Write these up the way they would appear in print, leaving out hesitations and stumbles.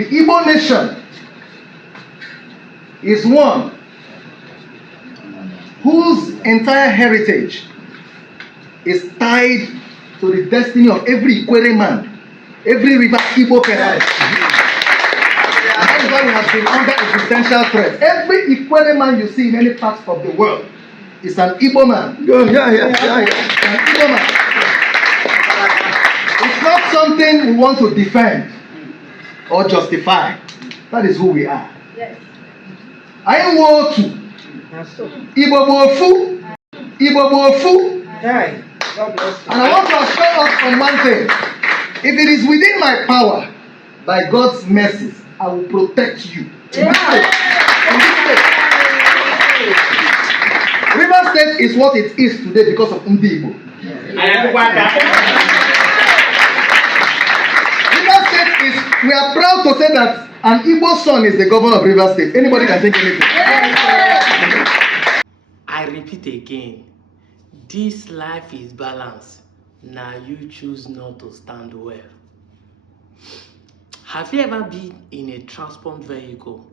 The Igbo nation is one whose entire heritage is tied to the destiny of every Ikwere man, every river Igbo person. That is why we have been under existential threat. Every Ikwere man you see in any part of the world is an Igbo man. An Igbo man. It's not something we want to defend or justify. That is who we are. Yes. I want to Igbo Bofu. And I want to assure us on one thing. If it is within my power, by God's mercies, I will protect you. River State is what it is today because of Ndi Igbo. River State is, we are proud to say that an Igbo son is the governor of River State. Anybody can take anything. I repeat again, this life is balanced. Now you choose not to stand well. Have you ever been in a transport vehicle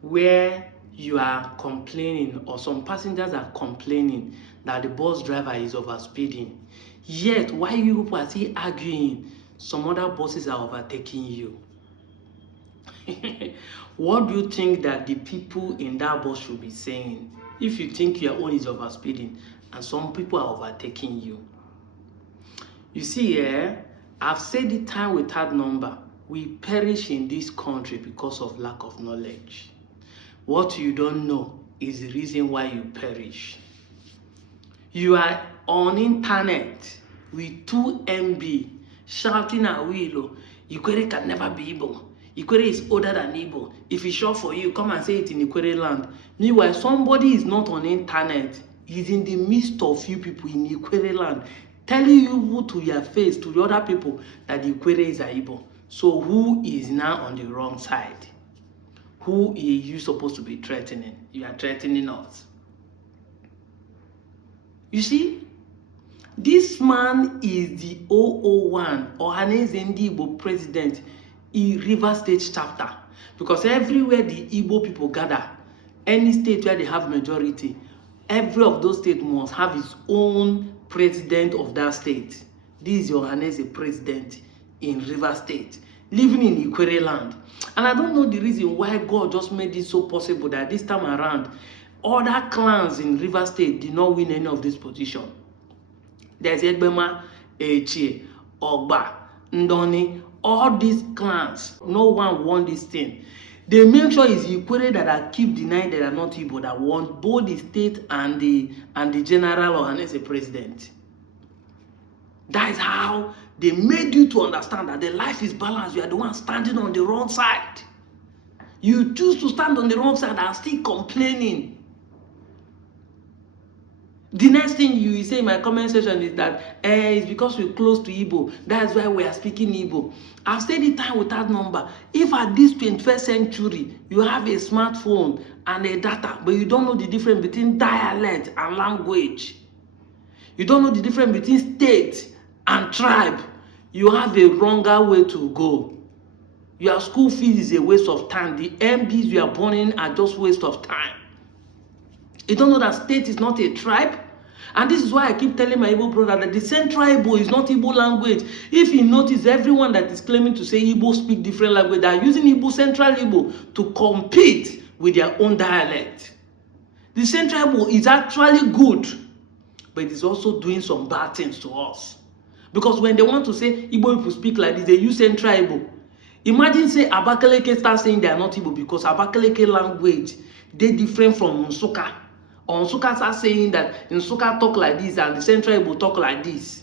where you are complaining or some passengers are complaining that the bus driver is overspeeding, yet while you people are still arguing, some other buses are overtaking you? What do you think that the people in that bus should be saying if you think your own is overspeeding and some people are overtaking you? You see, I've said it time without number. We perish in this country because of lack of knowledge. What you don't know is the reason why you perish. You are on internet with 2 MB shouting at Willow, Ikwere can never be Igbo. Ikwere is older than Igbo. If it's short for you, come and say it in Ikwere land. Meanwhile, somebody is not on internet. He's in the midst of you people in Ikwere land, telling you to your face, to the other people, that Ikwere is a Igbo. So who is now on the wrong side? Who are you supposed to be threatening? You are threatening us. You see, this man is the 001 or Haneze Ndi Igbo president in River State chapter. Because everywhere the Igbo people gather, any state where they have majority, every of those states must have its own president of that state. This is your Haneze president in River State, living in Ikwere land. And I don't know the reason why God just made it so possible that this time around, other clans in River State did not win any of this position. There's Egbema, Eche, Ogba, Ndoni, all these clans, no one won this thing. They make sure it's Ikwere that I keep denying that are not Igbo that won both the state and the general or as a president. That is how they made you to understand that the life is balanced. You are the one standing on the wrong side. You choose to stand on the wrong side and still complaining. The next thing you say in my comment section is that it's because we're close to Igbo. That's why we are speaking Igbo. I've said it time without number. If at this 21st century you have a smartphone and a data, but you don't know the difference between dialect and language, you don't know the difference between state and tribe, you have a wronger way to go. Your school fees is a waste of time. The MBs you are burning are just waste of time. You don't know that state is not a tribe? And this is why I keep telling my Igbo brother that the central Igbo is not Igbo language. If you notice, everyone that is claiming to say Igbo speak different language, they are using Igbo, central Igbo, to compete with their own dialect. The central Igbo is actually good, but it is also doing some bad things to us. Because when they want to say Igbo people speak like this, they use central Igbo. Imagine say Abakaleke start saying they are not Igbo because Abakaleke language, they different from Nsukka. Or Nsukka start saying that Nsukka talk like this and the central Igbo talk like this.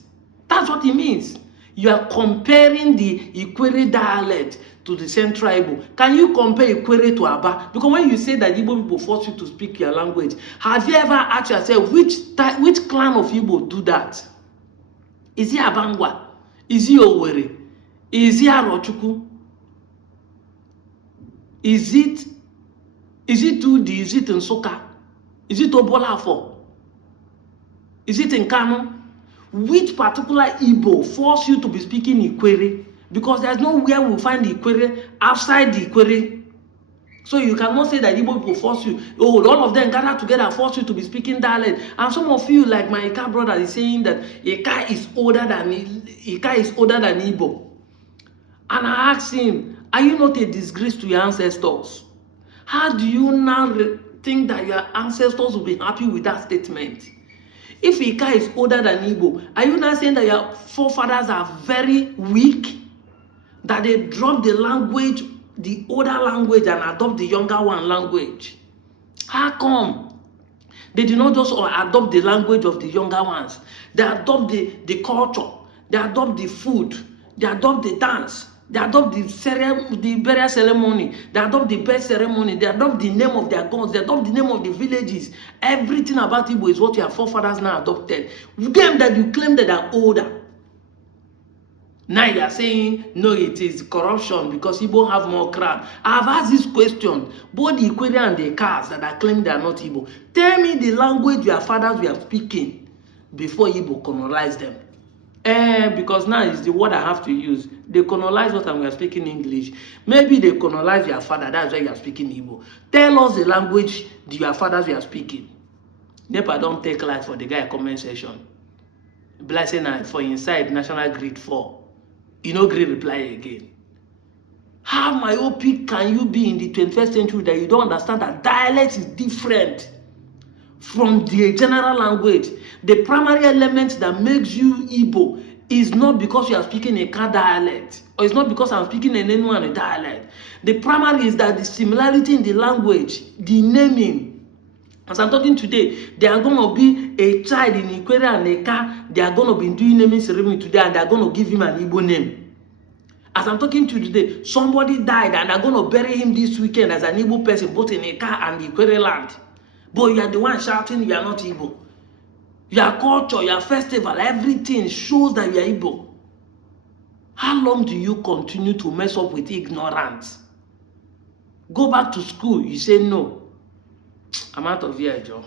That's what it means. You are comparing the Ikwere dialect to the central Igbo. Can you compare Ikwere to Aba? Because when you say that Igbo people force you to speak your language, have you ever asked yourself which clan of Igbo do that? Is it Abangwa? Is it Owerri? Is it Arochukwu? Is it Tudi? Is it Nsukka? Is it Obolafo? Is it in Kano? Which particular Igbo force you to be speaking Ikwere? because there's nowhere we'll find the Ikwere outside the Ikwere. So you cannot say that Igbo people force you. Oh, all of them gather together force you to be speaking dialect. And some of you, like my Ika brother, is saying that Ika is older than Igbo. And I asked him, are you not a disgrace to your ancestors? How do you now think that your ancestors will be happy with that statement? If Ika is older than Igbo, are you now saying that your forefathers are very weak? That they drop the language, the older language, and adopt the younger one language? How come? They did not just adopt the language of the younger ones. They adopt the culture, they adopt the food, they adopt the dance, they adopt the burial ceremony, they adopt the birth ceremony, they adopt the name of their gods, they adopt the name of the villages. Everything about Igbo is what your forefathers now adopted. Them that you claim that are older. Now you are saying, no, it is corruption because Igbo have more crowd. I have asked this question, both the Ikweres and the Cars that are claiming they are not Igbo. Tell me the language your fathers were speaking before Igbo colonized them. Because now is the word I have to use. They colonize us and we are speaking English. Maybe they colonize your father, that's why you are speaking Igbo. Tell us the language your fathers were speaking. NEPA don't take life for the guy comment section. Blessing for inside National Grid 4. You know, great reply again. How myopic can you be in the 21st century that you don't understand that dialect is different from the general language? The primary element that makes you Igbo is not because you are speaking a Ka dialect, or it's not because I'm speaking an Enuan dialect. The primary is that the similarity in the language, the naming. As I'm talking today, there are going to be a child in Ikwere and Eka. They are going to be doing naming ceremony today, and they are going to give him an Igbo name. As I'm talking to you today, somebody died, and they're going to bury him this weekend as an Igbo person, both in Eka and Ikwere land. But you are the one shouting you are not Igbo. Your culture, your festival, everything shows that you are Igbo. How long do you continue to mess up with ignorance? Go back to school, you say no. I'm out of here, Joe.